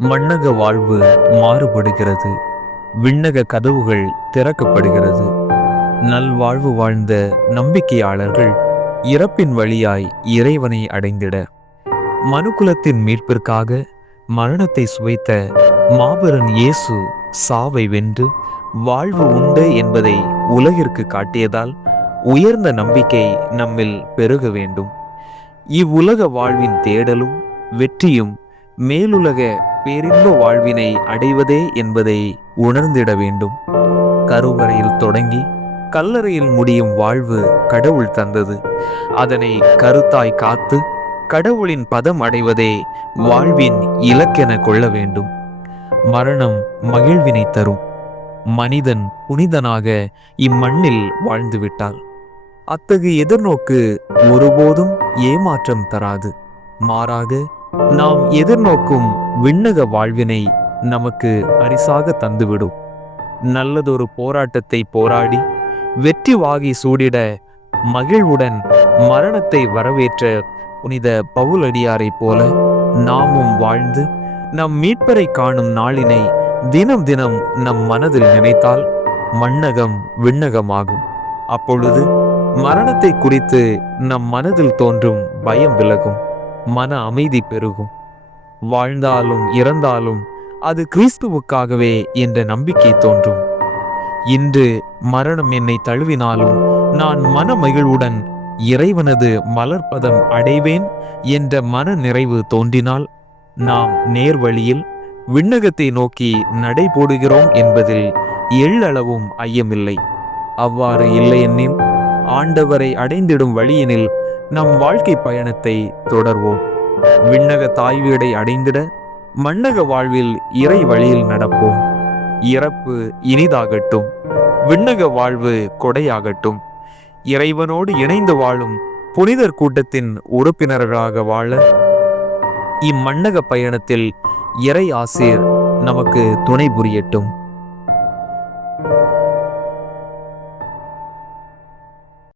மண்ணக வாழ்வு மாறுபடுகிறது. விண்ணக கதவுகள் திறக்கப்படுகிறது. நல்வாழ்வு வாழ்ந்த நம்பிக்கையாளர்கள் இறப்பின் வழியாய் இறைவனை அடைந்திட. மனுக்குலத்தின் மீட்பிற்காக மரணத்தை சுவைத்த மாபெரும் இயேசு சாவை வென்று வாழ்வு உண்டு என்பதை உலகிற்கு காட்டியதால் உயர்ந்த நம்பிக்கை நம்மில் பெருக வேண்டும். இவ்வுலக வாழ்வின் தேடலும் வெற்றியும் மேலுலக பேரின்ப வாழ்வினை அடைவதே என்பதை உணர்ந்திட வேண்டும். கருவறையில் தொடங்கி கல்லறையில் முடியும் வாழ்வு கடவுள் தந்தது. அதனை கருத்தாய் காத்து கடவுளின் பதம் அடைவதே வாழ்வின் இலக்கென கொள்ள வேண்டும். மரணம் மகிழ்வினை தரும். மனிதன் புனிதனாக இம்மண்ணில் வாழ்ந்துவிட்டால் அத்தகைய எதிர்நோக்கு ஒருபோதும் ஏமாற்றம் தராது. மாறாக நாம் எதிர்நோக்கும் விண்ணக வாழ்வினை நமக்கு அரிசாக தந்துவிடும். நல்லதொரு போராட்டத்தை போராடி வெற்றி வாகி சூடிட மகிழ்வுடன் மரணத்தை வரவேற்ற புனித பவுலடியாரைப் போல நாமும் வாழ்ந்து நம் மீட்பரை காணும் நாளினை தினம் தினம் நம் மனதில் நினைத்தால் மண்ணகம் விண்ணகமாகும். அப்பொழுது மரணத்தை குறித்து நம் மனதில் தோன்றும் பயம் விலகும். மன அமைதி பெருகும். வாழ்ந்தாலும் இறந்தாலும் அது கிறிஸ்துவுக்காகவே என்ற நம்பிக்கை தோன்றும். இன்று மரணம் என்னை தழுவினாலும் நான் மன மகிழ்வுடன் இறைவனது மலர்பதம் அடைவேன் என்ற மன நிறைவு தோன்றினால் நாம் நேர்வழியில் விண்ணகத்தை நோக்கி நடைபோடுகிறோம் என்பதில் எள்ளளவும் ஐயமில்லை. அவ்வாறு இல்லையெனில் ஆண்டவரை அடைந்திடும் வழியினில் நம் வாழ்க்கை பயணத்தை தொடர்வோம். விண்ணக தாய் வீடை அடைந்திட மண்ணக வாழ்வில் இறை வழியில் நடப்போம். இறப்பு இனிதாகட்டும் விண்ணக வாழ்வு கொடையாகட்டும். இறைவனோடு இணைந்து வாழும் புனிதர் கூட்டத்தின் உறுப்பினர்களாக வாழ இம்மண்ணக பயணத்தில் இறை ஆசீர் நமக்கு துணை புரியட்டும்.